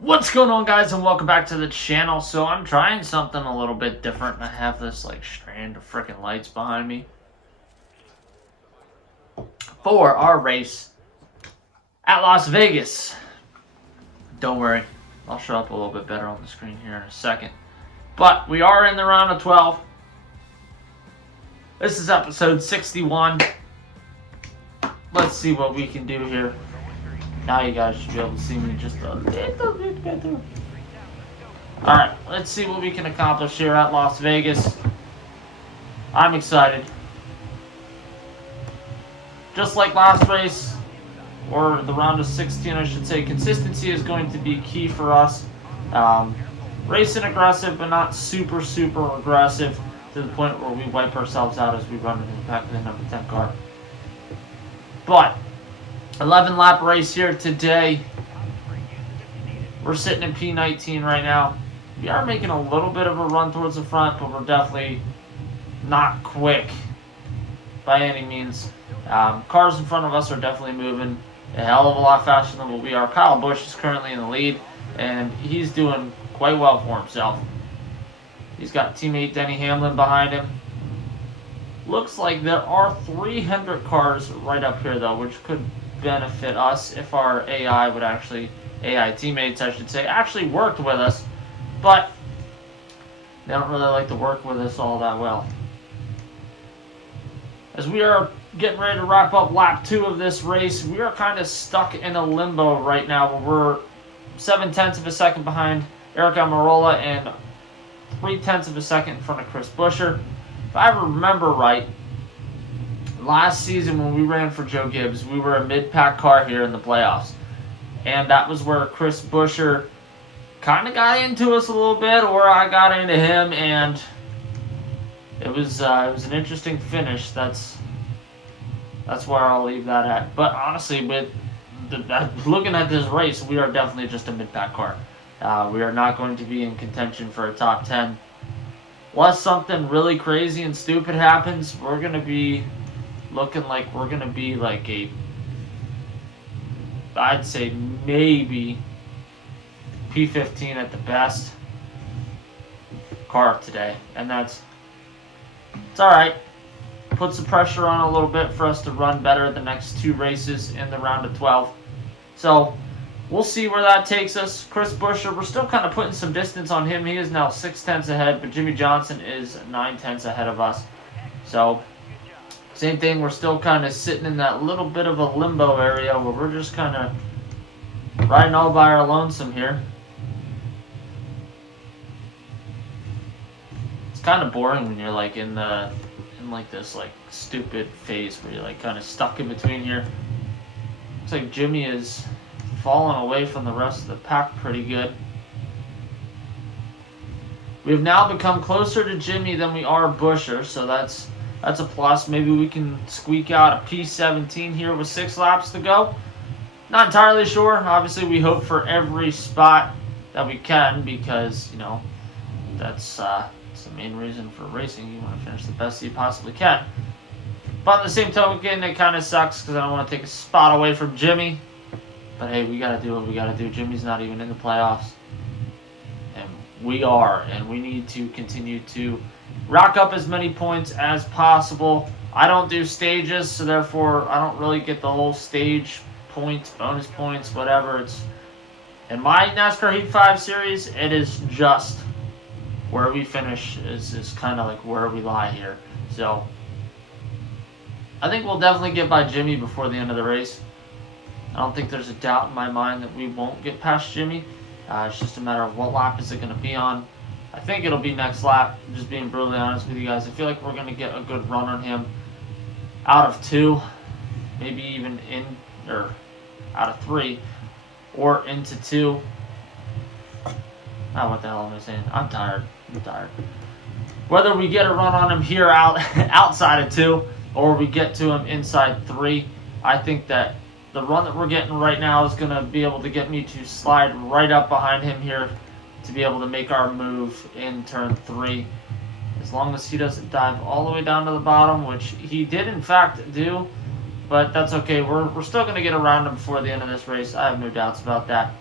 What's going on, guys, and welcome back to the channel. So I'm trying something a little bit different, and I have this like strand of freaking lights behind me for our race at Las Vegas. Don't worry, I'll show up a little bit better on the screen here in a second. But we are in the round of 12. This is episode 61. Let's see what we can do here. Now you guys should be able to see me just a little bit better. Alright, let's see what we can accomplish here at Las Vegas. I'm excited. Just like last race, or the round of 16 I should say, consistency is going to be key for us. Racing aggressive, but not super aggressive to the point where we wipe ourselves out as we run into the back of the number 10 car. But 11 lap race here today. We're sitting in P19 right now. We are making a little bit of a run towards the front, but we're definitely not quick by any means. Cars in front of us are definitely moving a hell of a lot faster than what we are. Kyle Busch is currently in the lead, and he's doing quite well for himself. He's got teammate Denny Hamlin behind him. Looks like there are 300 cars right up here, though, which could benefit us if our AI teammates, I should say, actually worked with us, but they don't really like to work with us all that well. As we are getting ready to wrap up lap 2 of this race, we are kind of stuck in a limbo right now where we're 0.7 of a second behind Eric Almirola and 0.3 of a second in front of Chris Buescher. If I remember right, last season when we ran for Joe Gibbs, we were a mid-pack car here in the playoffs. And that was where Chris Buescher kind of got into us a little bit, or I got into him, and it was an interesting finish. That's where I'll leave that at. But honestly, with looking at this race, we are definitely just a mid-pack car. We are not going to be in contention for a top 10. Unless something really crazy and stupid happens, we're going to be looking like we're going to be like I'd say maybe P15 at the best car today. And it's alright. Puts the pressure on a little bit for us to run better the next 2 races in the round of 12. So we'll see where that takes us. Chris Buescher, we're still kind of putting some distance on him. He is now 0.6 ahead, but Jimmy Johnson is 0.9 ahead of us. So same thing, we're still kind of sitting in that little bit of a limbo area where we're just kind of riding all by our lonesome here. It's kind of boring when you're like in like this like stupid phase where you're like kind of stuck in between here. Looks like Jimmy is falling away from the rest of the pack pretty good. We've now become closer to Jimmy than we are Buescher, so that's a plus. Maybe we can squeak out a P17 here with 6 laps to go. Not entirely sure. Obviously, we hope for every spot that we can because, you know, that's the main reason for racing. You want to finish the best you possibly can. But on the same token, it kind of sucks because I don't want to take a spot away from Jimmy. But hey, we got to do what we got to do. Jimmy's not even in the playoffs. And we are. And we need to continue to rack up as many points as possible. I don't do stages, so therefore I don't really get the whole stage points, bonus points, whatever. It's in my NASCAR Heat 5 series, it is just where we finish is kind of like where we lie here. So I think we'll definitely get by Jimmy before the end of the race. I don't think there's a doubt in my mind that we won't get past Jimmy. It's just a matter of what lap is it going to be on. I think it'll be next lap, just being brutally honest with you guys. I feel like we're going to get a good run on him out of 2, maybe even out of 3, or into 2. What the hell am I saying? I'm tired. Whether we get a run on him here outside of 2, or we get to him inside 3, I think that the run that we're getting right now is going to be able to get me to slide right up behind him here to be able to make our move in turn 3. As long as he doesn't dive all the way down to the bottom, which he did in fact do. But that's okay. We're still going to get around him before the end of this race. I have no doubts about that.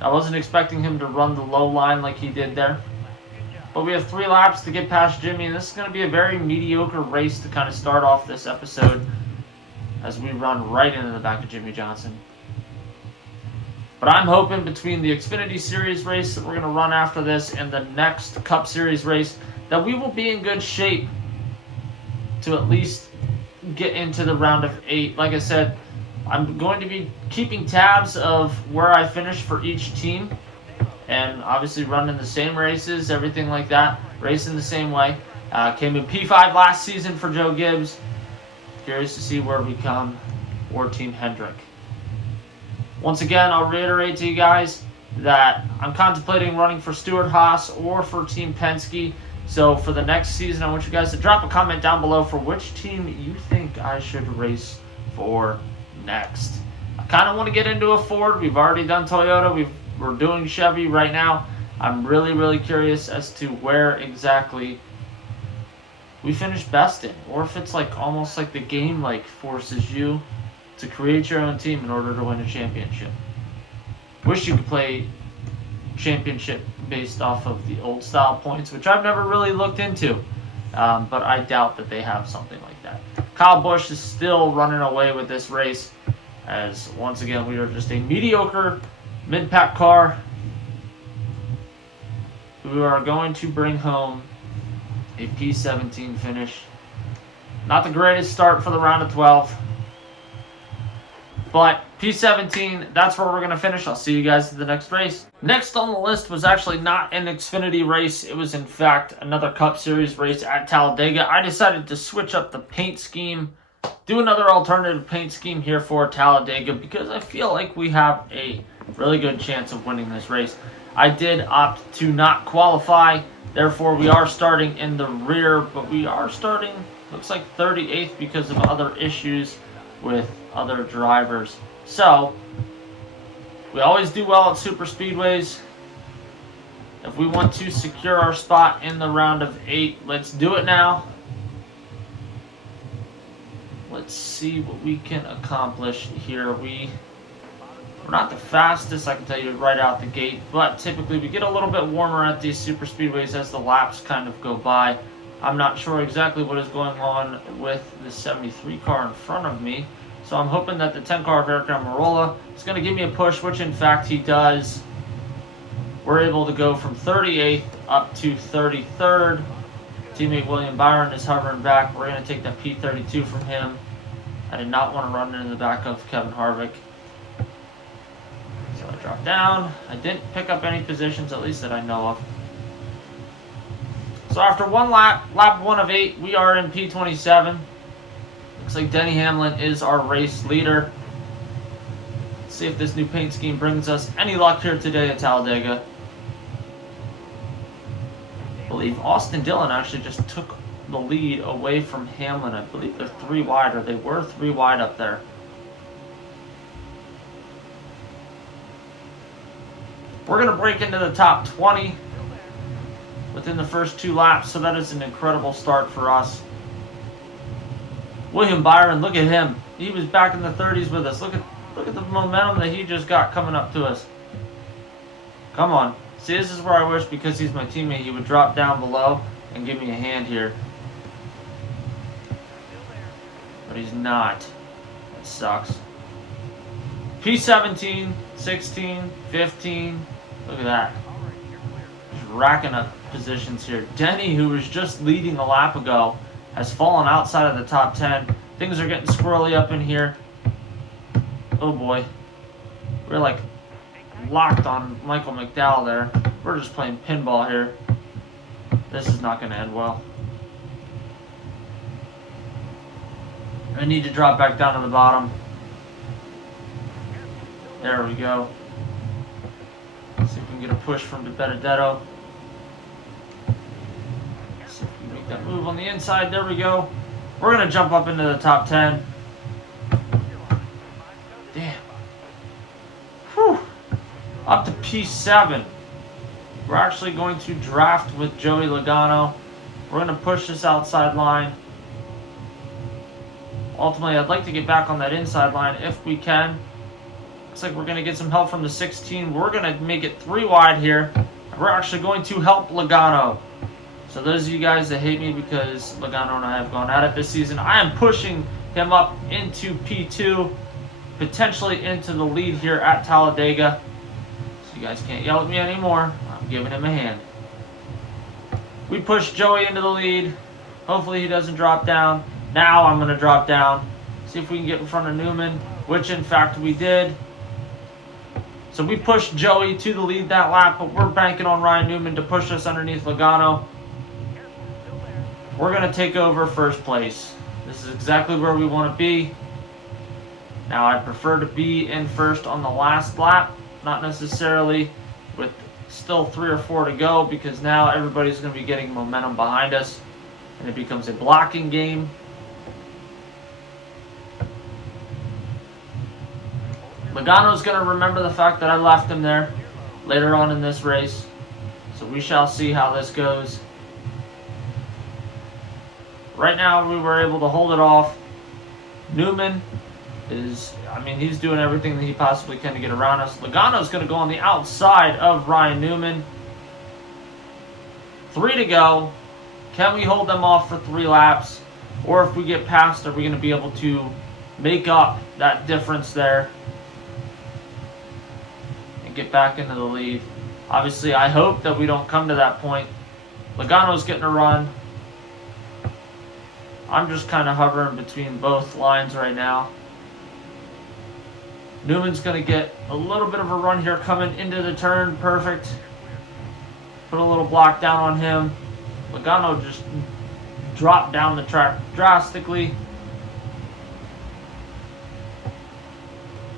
I wasn't expecting him to run the low line like he did there. But we have 3 laps to get past Jimmy, and this is going to be a very mediocre race to kind of start off this episode as we run right into the back of Jimmy Johnson. But I'm hoping between the Xfinity Series race that we're going to run after this and the next Cup Series race that we will be in good shape to at least get into the round of 8. Like I said, I'm going to be keeping tabs of where I finish for each team, and obviously running the same races, everything like that, racing the same way. Came in P5 last season for Joe Gibbs. Curious to see where we come for Team Hendrick. Once again, I'll reiterate to you guys that I'm contemplating running for Stewart Haas or for Team Penske. So for the next season, I want you guys to drop a comment down below for which team you think I should race for next. I kind of want to get into a Ford. We've already done Toyota. We're doing Chevy right now. I'm really curious as to where exactly we finish best in, or if it's like almost like the game like forces you to create your own team in order to win a championship. Wish you could play championship based off of the old style points, which I've never really looked into, but I doubt that they have something like that. Kyle Busch is still running away with this race, as once again we are just a mediocre mid-pack car who are going to bring home a P17 finish. Not the greatest start for the round of 12, but P17, that's where we're going to finish. I'll see you guys at the next race. Next on the list was actually not an Xfinity race. It was, in fact, another Cup Series race at Talladega. I decided to switch up the paint scheme, do another alternative paint scheme here for Talladega, because I feel like we have a really good chance of winning this race. I did opt to not qualify. Therefore, we are starting in the rear, but we are starting, looks like 38th because of other issues with other drivers. So, we always do well at super speedways. If we want to secure our spot in the round of 8, let's do it now. Let's see what we can accomplish here. We're not the fastest, I can tell you right out the gate, but typically we get a little bit warmer at these super speedways as the laps kind of go by. I'm not sure exactly what is going on with the 73 car in front of me, so I'm hoping that the 10 car of Eric Almirola is going to give me a push, which in fact he does. We're able to go from 38th up to 33rd. Teammate William Byron is hovering back. We're going to take that P32 from him. I did not want to run into the back of Kevin Harvick. So I dropped down. I didn't pick up any positions, at least that I know of. So after one lap 1 of 8, we are in P27. Looks like Denny Hamlin is our race leader. Let's see if this new paint scheme brings us any luck here today at Talladega. I believe Austin Dillon actually just took the lead away from Hamlin. I believe they're 3 wide, or they were 3 wide up there. We're going to break into the top 20 within the first 2 laps, so that is an incredible start for us. William Byron, look at him. He was back in the 30s with us. Look at the momentum that he just got coming up to us. Come on. See, this is where I wish, because he's my teammate, he would drop down below and give me a hand here. But he's not. That sucks. P17, 16, 15. Look at that. Just racking up positions here. Denny, who was just leading a lap ago, has fallen outside of the top 10. Things are getting squirrely up in here. Oh boy. We're like locked on Michael McDowell there. We're just playing pinball here. This is not going to end well. I need to drop back down to the bottom. There we go. Let's see if we can get a push from Benedetto. See if we can make that move on the inside. There we go. We're going to jump up into the top 10. Damn. Whew. Up to P7. We're actually going to draft with Joey Logano. We're going to push this outside line. Ultimately, I'd like to get back on that inside line if we can. Looks like we're going to get some help from the 16. We're going to make it 3 wide here. We're actually going to help Logano. So those of you guys that hate me because Logano and I have gone at it this season, I am pushing him up into P2, potentially into the lead here at Talladega. So you guys can't yell at me anymore. I'm giving him a hand. We push Joey into the lead. Hopefully he doesn't drop down. Now I'm going to drop down. See if we can get in front of Newman, which in fact we did. So we pushed Joey to the lead that lap, but we're banking on Ryan Newman to push us underneath Logano. We're going to take over first place. This is exactly where we want to be. Now, I'd prefer to be in first on the last lap, not necessarily with still 3 or 4 to go, because now everybody's going to be getting momentum behind us, and it becomes a blocking game. Logano's going to remember the fact that I left him there later on in this race, so we shall see how this goes. Right now, we were able to hold it off. Newman is, he's doing everything that he possibly can to get around us. Logano's going to go on the outside of Ryan Newman. 3 to go. Can we hold them off for 3 laps? Or if we get past, are we going to be able to make up that difference there and get back into the lead? Obviously, I hope that we don't come to that point. Logano's getting a run. I'm just kind of hovering between both lines right now. Newman's going to get a little bit of a run here coming into the turn. Perfect. Put a little block down on him. Logano just dropped down the track drastically.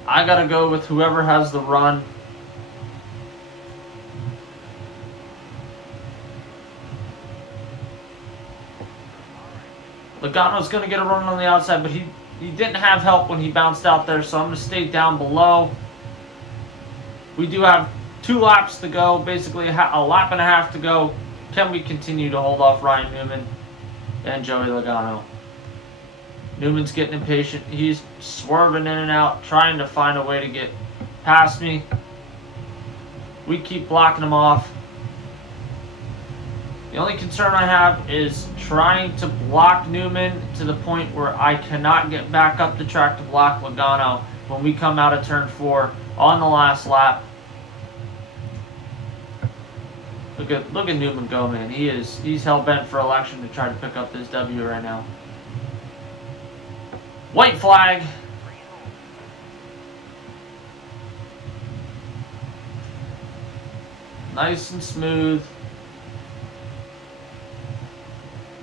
I got to go with whoever has the run. Logano's going to get a run on the outside, but he didn't have help when he bounced out there, so I'm going to stay down below. We do have 2 laps to go, basically a lap and a half to go. Can we continue to hold off Ryan Newman and Joey Logano? Newman's getting impatient. He's swerving in and out, trying to find a way to get past me. We keep blocking him off. The only concern I have is trying to block Newman to the point where I cannot get back up the track to block Logano when we come out of turn 4 on the last lap. Look at Newman go, man. He's hell-bent for election to try to pick up this W right now. White flag. Nice and smooth.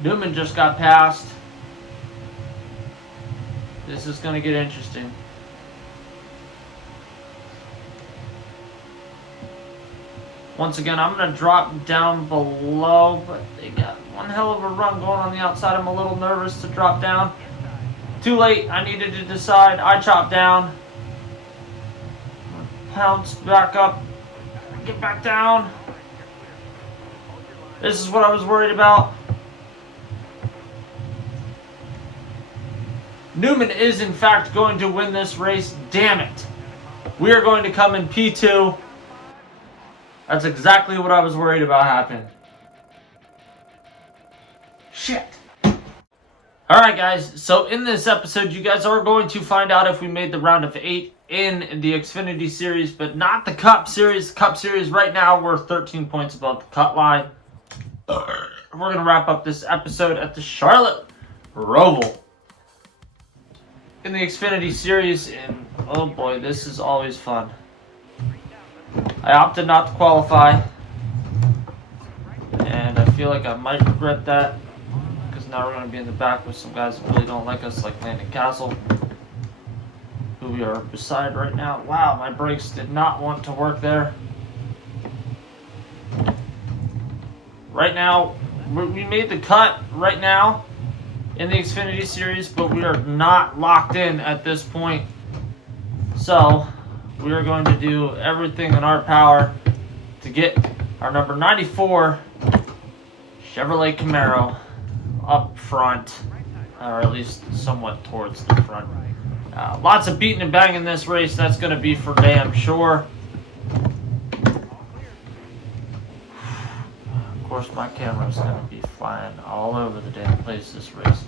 Newman just got passed. This is going to get interesting. Once again, I'm going to drop down below, but they got one hell of a run going on the outside. I'm a little nervous to drop down. Too late. I needed to decide. I chopped down. Pounce back up. Get back down. This is what I was worried about. Newman is, in fact, going to win this race. Damn it. We are going to come in P2. That's exactly what I was worried about happened. Shit. Alright, guys. So, in this episode, you guys are going to find out if we made the round of 8 in the Xfinity Series, but not the Cup Series. Cup Series, right now, we're 13 points above the cut line. We're going to wrap up this episode at the Charlotte Roval. In the Xfinity Series, and oh boy, this is always fun. I opted not to qualify, and I feel like I might regret that, because now we're going to be in the back with some guys that really don't like us, like Landon Castle, who we are beside right now. Wow, my brakes did not want to work there. Right now, we made the cut right now in the Xfinity Series, but we are not locked in at this point. So, we are going to do everything in our power to get our number 94 Chevrolet Camaro up front, or at least somewhat towards the front. Lots of beating and banging this race. That's going to be for damn sure. Of course, my camera's going to be flying all over the damn place this race.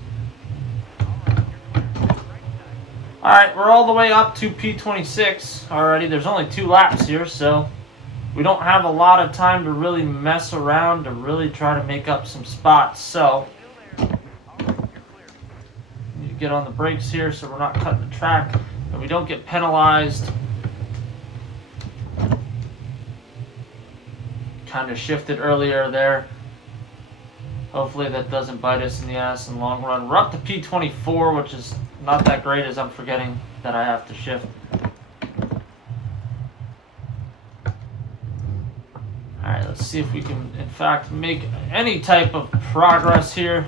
Alright, we're all the way up to P26 already. There's only 2 laps here, so we don't have a lot of time to really mess around, to really try to make up some spots. So, need to get on the brakes here so we're not cutting the track and we don't get penalized. Kind of shifted earlier there. Hopefully that doesn't bite us in the ass in the long run. We're up to P24, which is not that great as I'm forgetting that I have to shift. Alright, let's see if we can, in fact, make any type of progress here.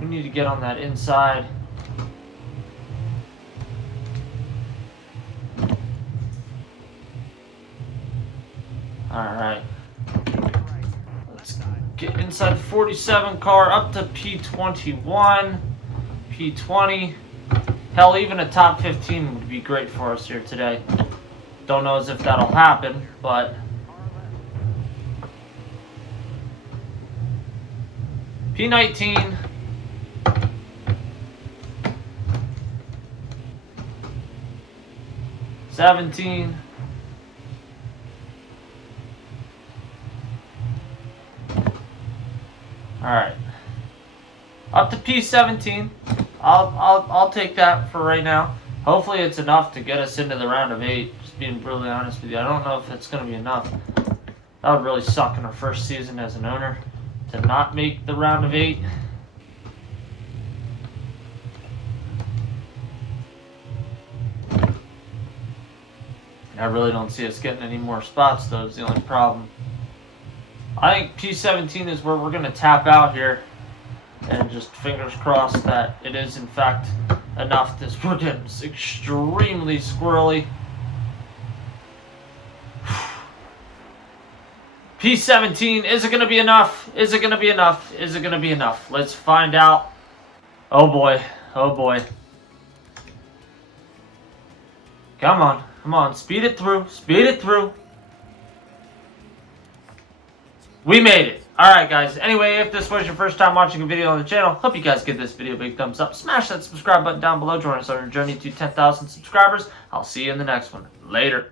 We need to get on that inside. Alright. Let's get inside the 47 car up to P21, P20. Hell, even a top 15 would be great for us here today. Don't know as if that'll happen, but P19. P17. Alright. Up to P17. I'll take that for right now. Hopefully it's enough to get us into the round of 8. Just being brutally honest with you. I don't know if it's going to be enough. That would really suck in our first season as an owner to not make the round of 8. I really don't see us getting any more spots, though, is the only problem. I think P17 is where we're going to tap out here. And just fingers crossed that it is, in fact, enough. This we're getting extremely squirrely. P17, is it going to be enough? Is it going to be enough? Is it going to be enough? Let's find out. Oh boy. Oh boy. Come on. Come on. Speed it through. Speed it through. We made it. Alright guys, anyway, if this was your first time watching a video on the channel, hope you guys give this video a big thumbs up. Smash that subscribe button down below. Join us on our journey to 10,000 subscribers. I'll see you in the next one. Later.